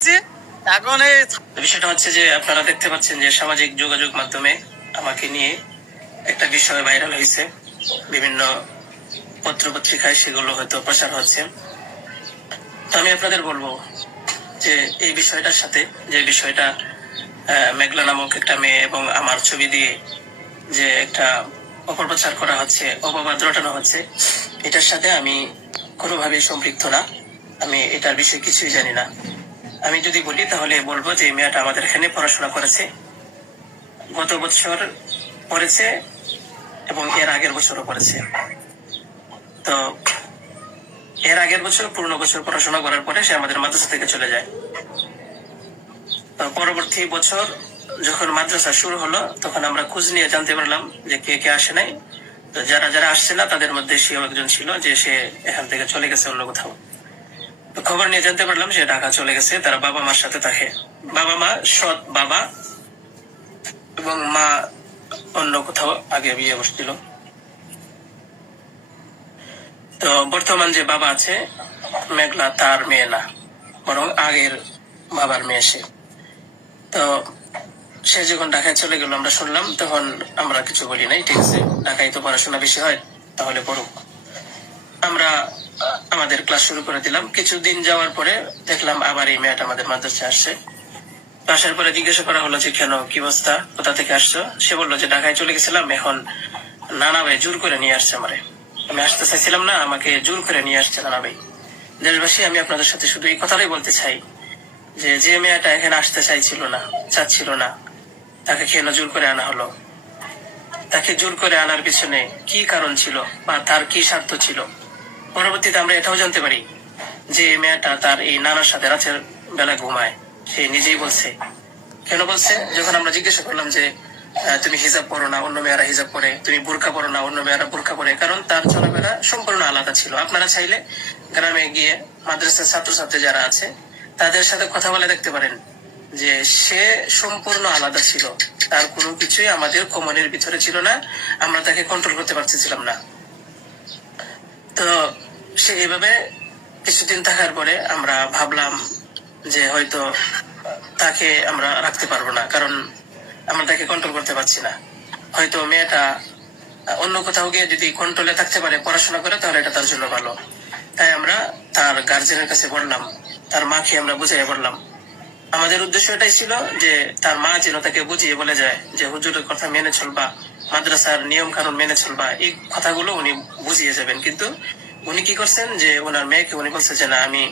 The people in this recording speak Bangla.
এখন এই বিষয়টা হচ্ছে যে আপনারা দেখতে পাচ্ছেন যে সামাজিক যোগাযোগ মাধ্যমে আমাকে নিয়ে একটা বিষয় ভাইরাল হয়েছে, বিভিন্ন পত্র পত্রিকায় সেগুলো হয়তো প্রচার হচ্ছে। তো আমি আপনাদের বলবো যে এই বিষয়টার সাথে, যে বিষয়টা মেঘলা নামক একটা মেয়ে এবং আমার ছবি দিয়ে যে একটা অপপ্রচার করা হচ্ছে, অপবাদ রটানো হচ্ছে, এটার সাথে আমি কোনোভাবেই সম্পৃক্ত না। আমি এটার বিষয়ে কিছুই জানি না। আমি যদি বলি তাহলে বলবো যে মেয়েটা আমাদের এখানে পড়াশোনা করেছে, গত বছর পড়েছে এবং এর আগের বছরও পড়েছে। তো এর আগের বছর পূর্ণ বছর পড়াশোনা করার পরে সে আমাদের মাদ্রাসা থেকে চলে যায়। তো পরবর্তী বছর যখন মাদ্রাসা শুরু হলো তখন আমরা খোঁজ নিয়ে জানতে পারলাম যে কে কে আসে নাই। তো যারা যারা আসছে না তাদের মধ্যে সেও একজন ছিল, যে সে এখান থেকে চলে গেছে অন্য কোথাও। তো খবর নিয়ে জানতে পারলাম সে ঢাকা চলে গেছে, তারা বাবা মার সাথে থাকে। বাবা মা সৎ বাবা এবং মা অন্য কোথাও আগে বিয়ে বসছিল। তো বর্তমান যে বাবা আছে মেঘলা, তার মেয়ে না, বরং আগের বাবার মেয়ে সে। তো সে যখন ঢাকায় চলে গেল আমরা শুনলাম, তখন আমরা কিছু বলি নাই, ঠিক আছে, ঢাকায় তো পড়াশোনা বেশি হয়, তাহলে পড়ুক। আমরা আমাদের ক্লাস শুরু করে দিলাম। কিছুদিন যাওয়ার পরে দেখলাম আবার এই মেয়েটা আমাদের মাদ্রাসায় আসছে। আসার পরে জিজ্ঞাসা করা হলো যে কেন, কি অবস্থা, কোথা থেকে আসছো? সে বললো যে ঢাকায় চলে গেছিলাম, এখন নানা ভাই জোর করে নিয়ে আসছে আমারে। আমি আসতে চাইছিলাম না, আমাকে জোর করে নিয়ে আসছে নানা ভাই। দেশবাসী, আমি আপনাদের সাথে শুধু এই কথাটাই বলতে চাই যে যে মেয়েটা এখানে আসতে চাইছিল না, চাচ্ছিল না, তাকে কেন জোর করে আনা হলো? তাকে জোর করে আনার পিছনে কি কারণ ছিল বা তার কি স্বার্থ ছিল? পরবর্তীতে আমরা এটাও জানতে পারি যে মেয়েটা তার এই নানার সাথে রাতের বেলা ঘুমায়। সে নিজেই বলছে। কেন বলছে? যখন আমরা জিজ্ঞাসা করলাম যে তুমি হিজাব পরো না, অন্য মেয়েরা হিজাব পরে, তুমি বোরকা পরো না, অন্য মেয়েরা বোরকা পরে, কারণ তার চলাফেরা সম্পূর্ণ আলাদা ছিল। আপনারা চাইলে গ্রামে গিয়ে মাদ্রাসার ছাত্রছাত্রী যারা আছে তাদের সাথে কথা বলে দেখতে পারেন যে সে সম্পূর্ণ আলাদা ছিল। তার কোনো কিছুই আমাদের কমনের ভিতরে ছিল না, আমরা তাকে কন্ট্রোল করতে পারতেছিলাম না। তো সে এইভাবে কিছুদিন থাকার পরে আমরা ভাবলাম যে হয়তো তাকে আমরা রাখতে পারবো না, কারণ আমরা তাকে কন্ট্রোল করতে পারছি না। হয়তো মেয়েটা অন্য কোথাও গিয়ে যদি কন্ট্রোলে থাকতে পারে, পড়াশোনা করে, তাহলে এটা তার জন্য ভালো। তাই আমরা তার গার্জেনের কাছে বললাম, তার মাকে আমরা বুঝিয়ে বললাম। আমাদের উদ্দেশ্য এটাই ছিল যে তার মা যেন তাকে বুঝিয়ে বলে যায় যে হুজুরের কথা মেনে চলবা, মাদ্রাসার নিয়ম কানুন মেনে চলবা, এই কথাগুলো উনি বুঝিয়ে যাবেন। কিন্তু উনি কি করছেন যে ওনার মেয়েকে উনি বলছে যে না, আমি